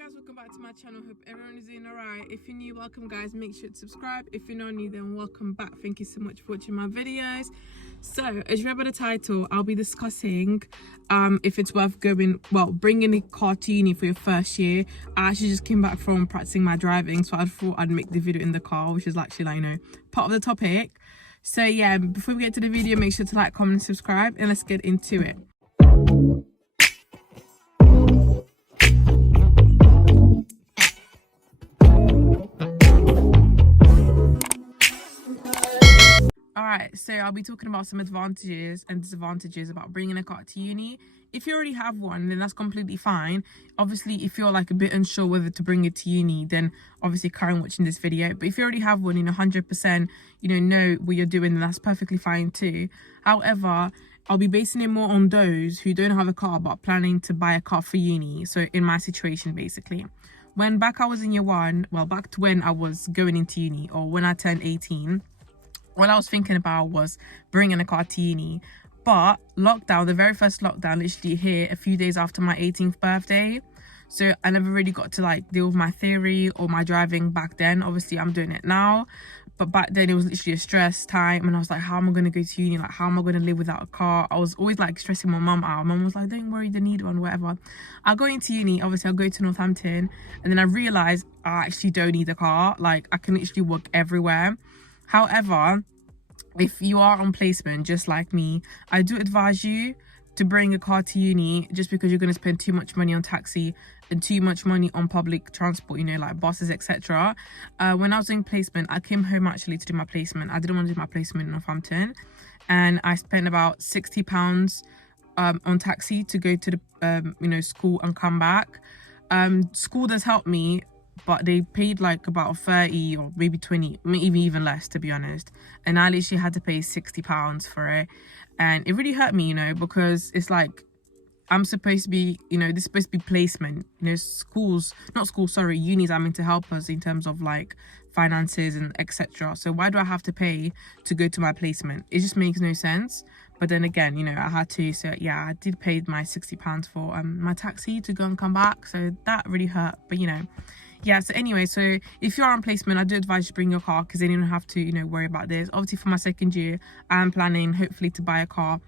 guys, welcome back to my channel. Hope everyone is doing alright. If you're new, welcome guys, make sure to subscribe. If you're not new, then welcome back. Thank you so much for watching my videos. So as you read by the title, I'll be discussing if it's worth bringing a car to uni for your first year. I actually just came back from practicing my driving, so I thought I'd make the video in the car, which is actually part of the topic. So yeah, before we get to the video, make sure to like, comment and subscribe, and let's get into it. Alright, so I'll be talking about some advantages and disadvantages about bringing a car to uni. If you already have one, then that's completely fine. Obviously, if you're a bit unsure whether to bring it to uni, then obviously carry on watching this video. But if you already have one, 100%, know what you're doing, then that's perfectly fine too. However, I'll be basing it more on those who don't have a car but planning to buy a car for uni. So in my situation, basically. When I was in year one, back to when I was going into uni, or when I turned 18, what I was thinking about was bringing a car to uni. But lockdown, the very first lockdown, literally hit a few days after my 18th birthday. So I never really got to deal with my theory or my driving back then. Obviously, I'm doing it now. But back then, it was literally a stress time. And I was like, how am I going to go to uni? How am I going to live without a car? I was always stressing my mum out. My mum was like, don't worry, you need one, whatever. I'll go into uni. Obviously, I'll go to Northampton. And then I realised I actually don't need a car. I can literally walk everywhere. However, if you are on placement just like me, I do advise you to bring a car to uni, just because you're going to spend too much money on taxi and too much money on public transport, like buses, etc. When I was doing placement, I came home actually to do my placement. I didn't want to do my placement in Northampton, and I spent about £60 on taxi to go to the school and come back. School does help me, but they paid about 30 or maybe 20, maybe even less, to be honest. And I literally had to pay £60 for it. And it really hurt me, because it's I'm supposed to be, this is supposed to be placement. Unis are meant to help us in terms of finances and etc. So why do I have to pay to go to my placement? It just makes no sense. But then again, I had to. So yeah, I did pay my £60 for my taxi to go and come back. So that really hurt. But yeah, so anyway, so if you're on placement, I do advise you to bring your car, because then you don't have to, worry about this. Obviously, for my second year, I am planning, hopefully, to buy a car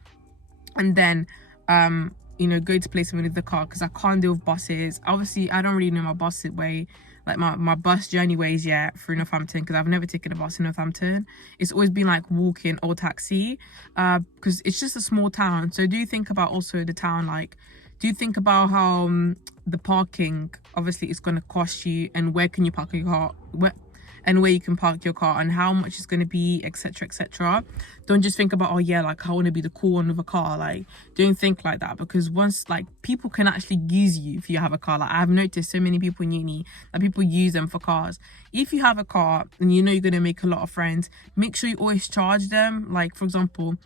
and then, go to placement with the car, because I can't deal with buses. Obviously, I don't really know my bus way, my bus journey ways yet through Northampton, because I've never taken a bus in Northampton. It's always been walking or taxi, because it's just a small town. So do you think about also the town, do you think about how the parking obviously is going to cost you, and where can you park your car, where you can park your car, and how much it's going to be, etc, etc. Don't just think about, oh yeah, I want to be the cool one with a car. Don't think like that, because once people can actually use you if you have a car. I've noticed so many people in uni that people use them for cars. If you have a car and you're going to make a lot of friends, make sure you always charge them. For example,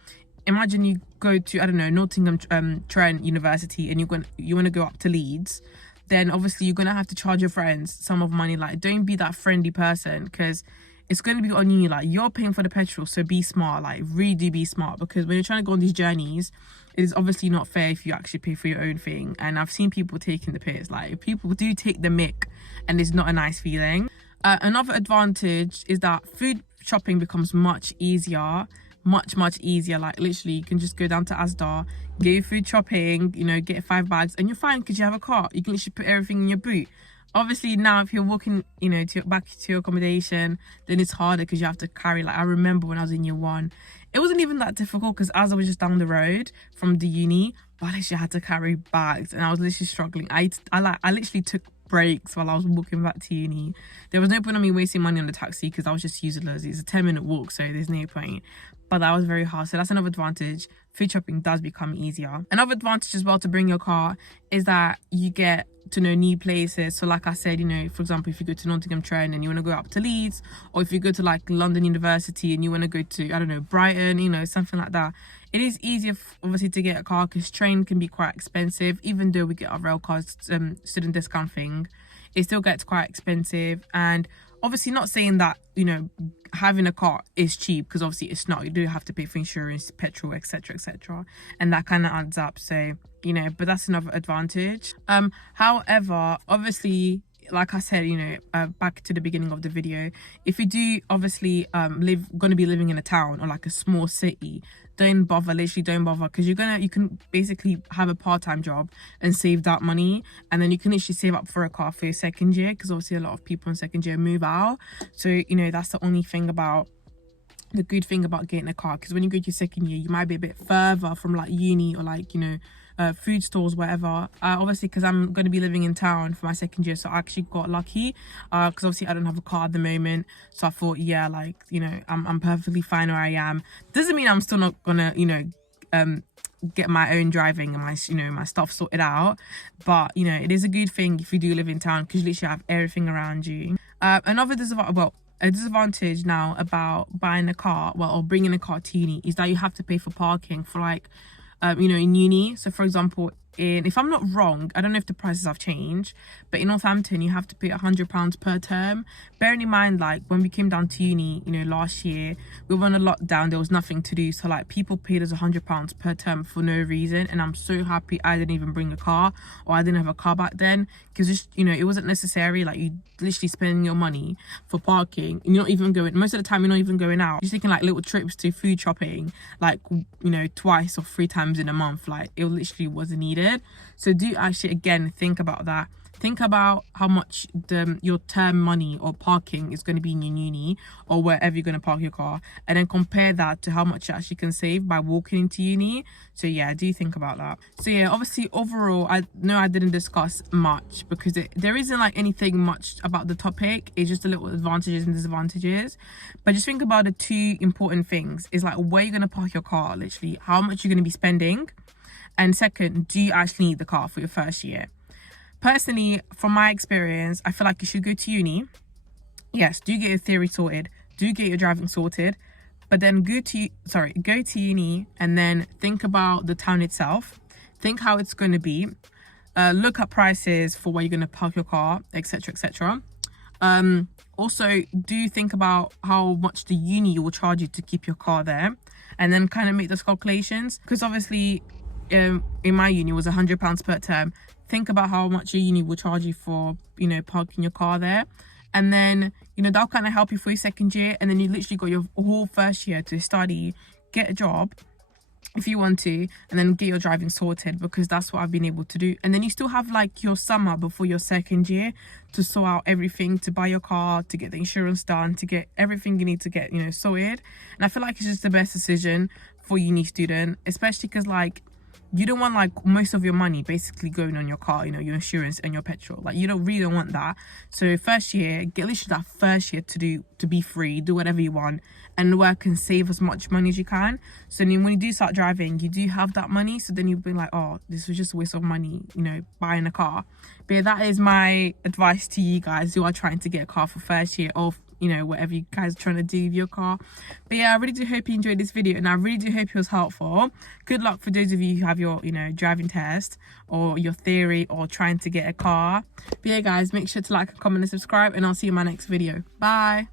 imagine you go to, I don't know, Nottingham Trent University, and you want to go up to Leeds. Then obviously you're going to have to charge your friends some of money. Don't be that friendly person, because it's going to be on you. You're paying for the petrol, so be smart. Really do be smart, because when you're trying to go on these journeys, it is obviously not fair if you actually pay for your own thing. And I've seen people taking the piss. People do take the mick, and it's not a nice feeling. Another advantage is that food shopping becomes much easier. Much easier. Literally, you can just go down to Asda, get your food shopping, get 5 bags, and you're fine, because you have a car. You can literally put everything in your boot. Obviously, now if you're walking back to your accommodation, then it's harder, because you have to carry. I remember when I was in year one, it wasn't even that difficult, because Asda was just down the road from the uni, but I literally had to carry bags, and I was literally struggling. I literally took breaks while I was walking back to uni. There was no point on me wasting money on the taxi, because I was just useless. It's a 10-minute walk, so there's no point. But that was very hard. So that's another advantage. Food shopping does become easier. Another advantage as well to bring your car is that you get to know new places. So like I said, for example, if you go to Nottingham Trent and you want to go up to Leeds, or if you go to London University and you want to go to, I don't know, Brighton, something like that, it is easier obviously to get a car, because train can be quite expensive. Even though we get our rail cards student discount thing, it still gets quite expensive. And obviously not saying that, you know, having a car is cheap, because obviously it's not. You do have to pay for insurance, petrol, etc., and that kind of adds up. So, you know, but that's another advantage. However, obviously, like I said, you know, back to the beginning of the video, if you do obviously going to be living in a town or like a small city, don't bother, literally don't bother, because you can basically have a part-time job and save that money, and then you can literally save up for a car for your second year, because obviously a lot of people in second year move out. So, you know, that's the only thing about the good thing about getting a car, because when you go to your second year, you might be a bit further from like uni or like, you know, food stores, whatever. Obviously, because I'm going to be living in town for my second year, so I actually got lucky, because obviously I don't have a car at the moment. So I thought, yeah, like, you know, I'm perfectly fine where I am. Doesn't mean I'm still not gonna, you know, get my own driving and my, you know, my stuff sorted out, but you know, it is a good thing if you do live in town, because you literally have everything around you. Another disadvantage now about buying a car, or bringing a car to uni, is that you have to pay for parking for like, you know, in uni. So for example, if I'm not wrong, I don't know if the prices have changed, but in Northampton you have to pay £100 per term. Bearing in mind, like when we came down to uni, you know, last year, we were on a lockdown, there was nothing to do, so like people paid us £100 per term for no reason. And I'm so happy I didn't even bring a car, or I didn't have a car back then, because just, you know, it wasn't necessary. Like, you literally spending your money for parking, and you're not even going, most of the time you're not even going out, you're taking like little trips to food shopping, like, you know, 2 or 3 times in a month. Like, it literally wasn't needed. So do actually, again, think about that. Think about how much your term money or parking is going to be in your uni or wherever you're going to park your car, and then compare that to how much you actually can save by walking into uni. So yeah, do think about that. So yeah, obviously overall, I know I didn't discuss much, because there isn't like anything much about the topic. It's just a little advantages and disadvantages. But just think about the 2 important things is like where you're going to park your car, literally how much you're going to be spending, and second, do you actually need the car for your first year? Personally, from my experience, I feel like you should go to uni. Yes, do get your theory sorted, do get your driving sorted, but then go to uni and then think about the town itself. Think how it's going to be. Look at prices for where you're going to park your car, etc. Also, do think about how much the uni will charge you to keep your car there, and then kind of make those calculations, because obviously in my uni was £100 per term. Think about how much your uni will charge you for, you know, parking your car there, and then, you know, that'll kind of help you for your second year, and then you literally got your whole first year to study, get a job if you want to, and then get your driving sorted, because that's what I've been able to do. And then you still have like your summer before your second year to sort out everything, to buy your car, to get the insurance done, to get everything you need to get, you know, sorted. And I feel like it's just the best decision for uni student, especially because like you don't want like most of your money basically going on your car, you know, your insurance and your petrol. Like, you don't really want that. So first year, get literally that first year to be free, do whatever you want, and work and save as much money as you can. So then when you do start driving, you do have that money, so then you'll be like, oh, this was just a waste of money, you know, buying a car. But yeah, that is my advice to you guys who are trying to get a car for first year, or you know, whatever you guys are trying to do with your car. But yeah, I really do hope you enjoyed this video, and I really do hope it was helpful. Good luck for those of you who have your, you know, driving test or your theory or trying to get a car. But yeah guys, make sure to like, comment and subscribe, and I'll see you in my next video. Bye.